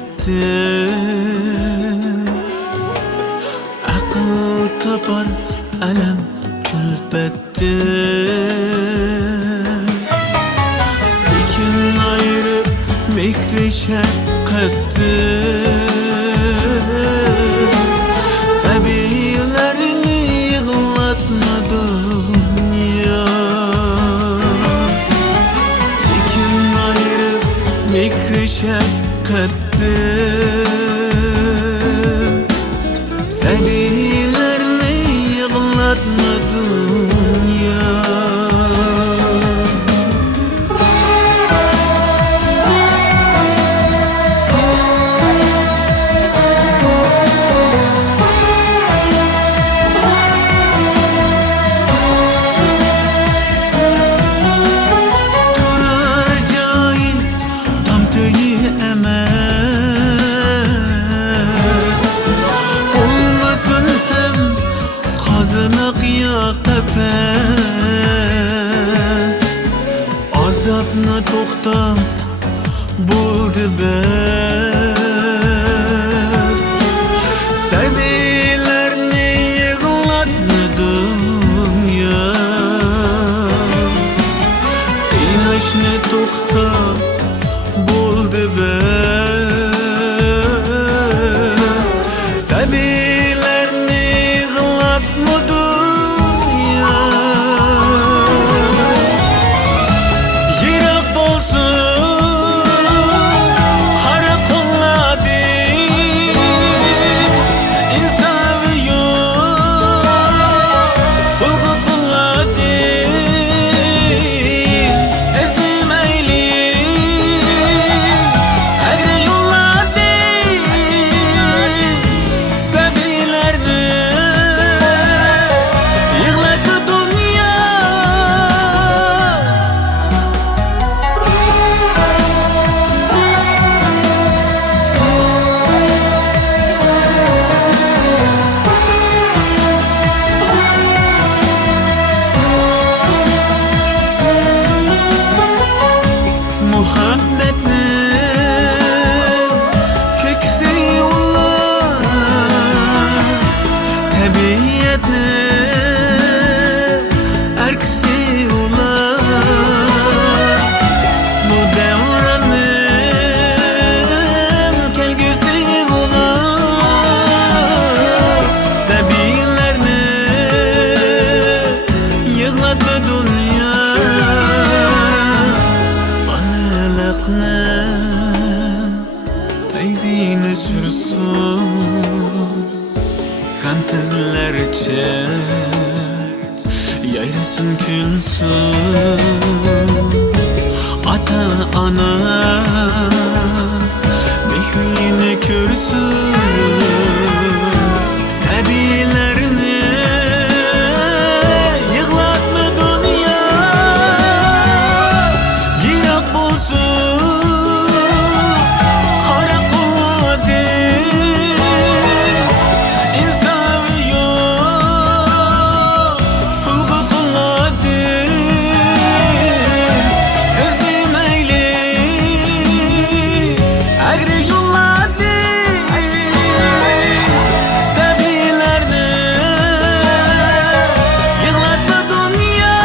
ketdi. Aql topar alam kulpatdi. Lekin ayrı mehri şefqatdi. Sabiylarni yig'latma dünya. Lekin ayrı mehri şefqatdi. Sabiylarni yig'latma dünya. Turar joyi tamtoyi emas. Olmasin ham qazınaq ya qafas. Azobni to'xtat bo'ldi bas. Sabiylarni yig'latma dünya. Qiynashni to'xtat bo'ldi bas. Sabiylarni yig'latma dünya. Yiroq bo'lsin qora qo'llading. Insofi yo'q pulga qo'llading. Izdimayli agri yo'llading. Sabiylarni yig'latma dünya. Muhabbatni ko'ksi yo'llar. Tabiatni aksi yo'llar. Bu davronning kelgusi yo'llar. Sabiylarni yig'latma dünya. Balaliqning fayzini sursun. G'amsizlarcha yayrasin kulsin. Ata ona mehrini ko'rsin. Sabiylarni yig'latma dünya. Yiroq bo'lsin qora qo'llading. Insofi yo'q pulga qo'llading. Izdimayli agri yo'llading. Sabiylarni yig'latma dünya.